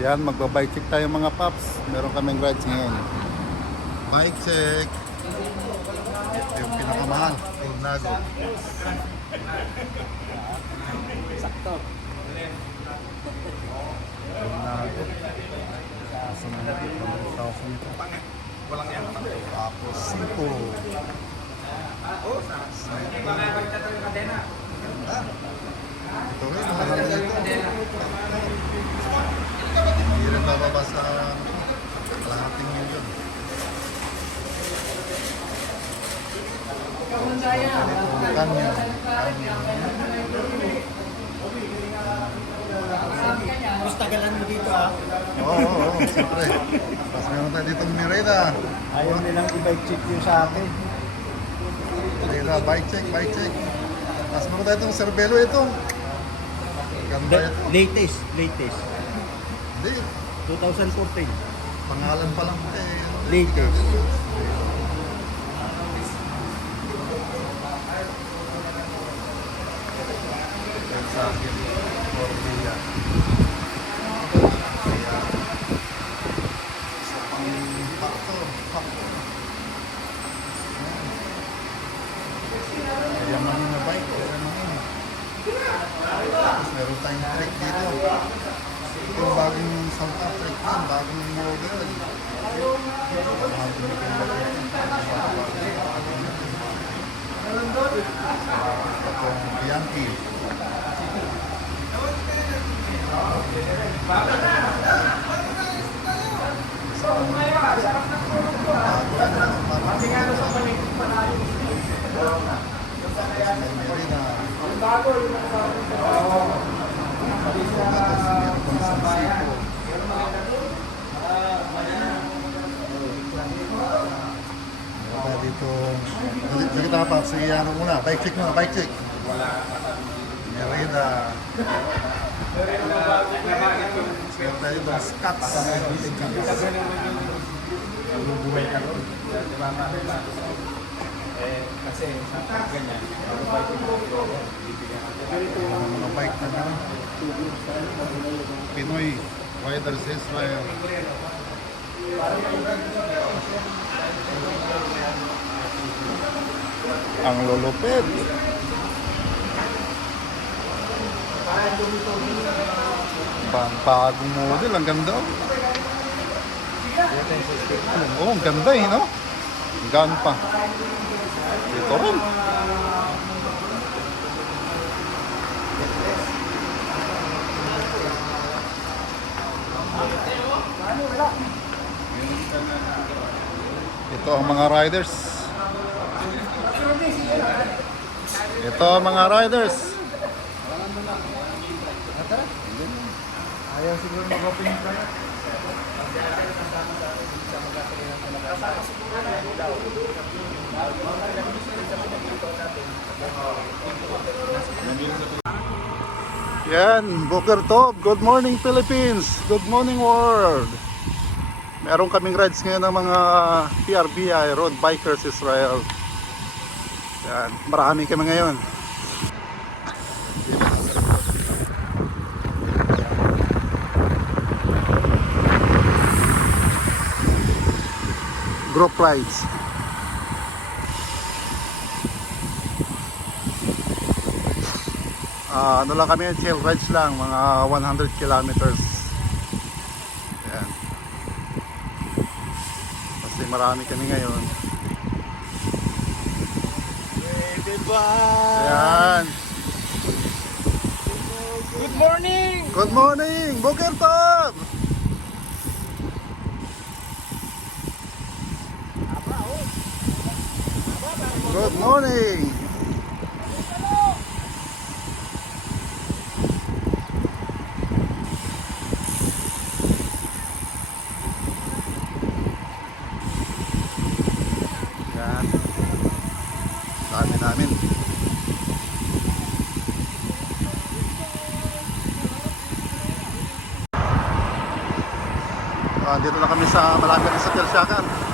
Yan, magbabike check tayo mga paps. Meron kaming rides ngayon. Bike check. Ito yung pinakamahal. Tornado. Sakto. Tornado. Asa na natin? 1,000 ito. Walang yan. Tapos Sito. Ito rin, mahal na ito. Hindi rin bababa sa kalahating milyon. Itong Canyon. Mas tagalan mo dito ah. Oo, oo, oo, siyempre. Tapos meron tayo ditong Merida. Ayaw nilang i-bike check yung sa akin. Merida, bike check, bike check. Tapos meron tayo itong Cervelo ito. Ganda ito. Latest, latest. Hindi, 2014. pangalan pa lang eh. Latest. Sa akin. Formula. Kaya, sa. Yan. Yaman na bike. Tapos meron tayong trick dito. Ito bagong Trick din. Bagong model. Din ito yung Bianchi. Wala dito. Dito pa si ano muna, bike check muna, bike check. Merida. Meron tayo doon, Scats. Bubuhay ka doon. Eh, kasi ganyan. Yung mga bike na gano'n. Pinoy Riders Israel. Ang lulupit. Bang bagong model, ang ganda. oh. Oo, ang ganda eh, no? Gan pa. Ito rin. Ito ang mga riders. Ito ang mga riders. Ayaw siguro mag-open ka. Yan, Booker Top. Good morning Philippines. Good morning world. Meron kaming rides ngayon ng mga PRBI, Road Bikers Israel. Yan, marami kami ngayon. Group rides. Ah, ano lang kami, chill rides lang, mga 100 kilometers. Yan. Kasi marami kami ngayon. Goodbye! Yan. Good morning! Good morning, Booker Top! Good morning! Yan. Dami namin. Ah, dito na kami sa malapit sa Persyakan.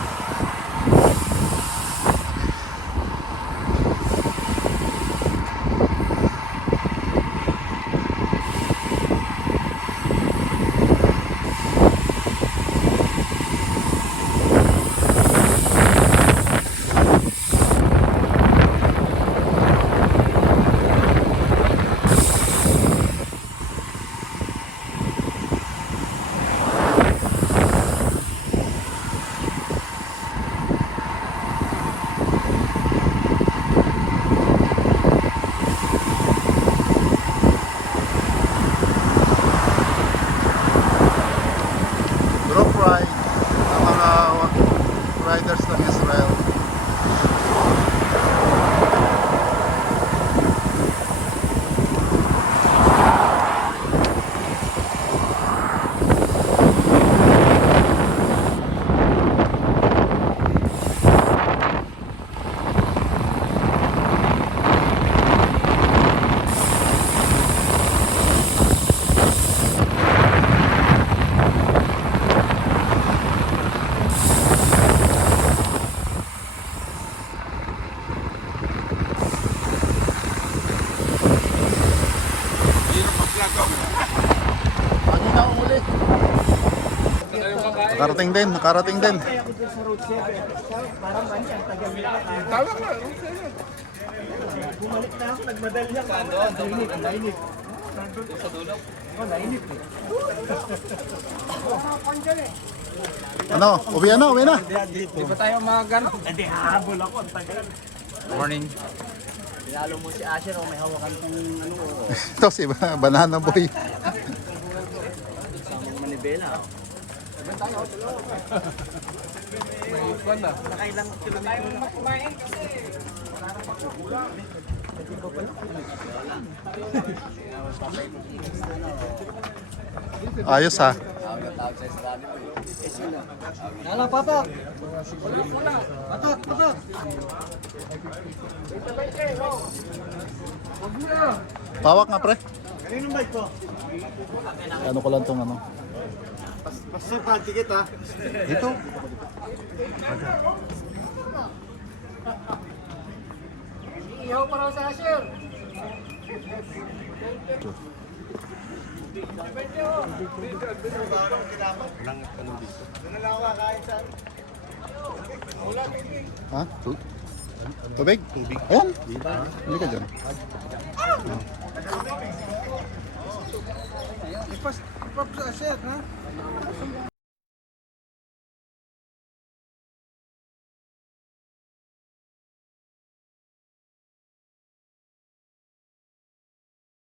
Lagi na uli. Nakarating din, nakarating din. Bumalik na ako, nagmadalya ka. Doon, nainip, nainip. Sa dulo? Oo, nainip eh. Ano, uwi na, uwi na. Di ba tayo magano? Hindi, hahabol ako. Morning. Lalo mo si Asher, oh, may hawakan kong ano, oh, Ito si Ba- Banana Boy. isang manibela. oh. Nakailang kilometro na. Ayos ha. Nala, patak! Patak, patak! Pawak nga pre. Kaninong bike ko? Ano ko lang tong ano. Basta pa, tikit ha. Dito. Ihaw pa raw sa Asher. Ha? Tu- Tubig? Tubig. Ayan. Hindi ka dyan. Ipas, ipas sa Asher, ha?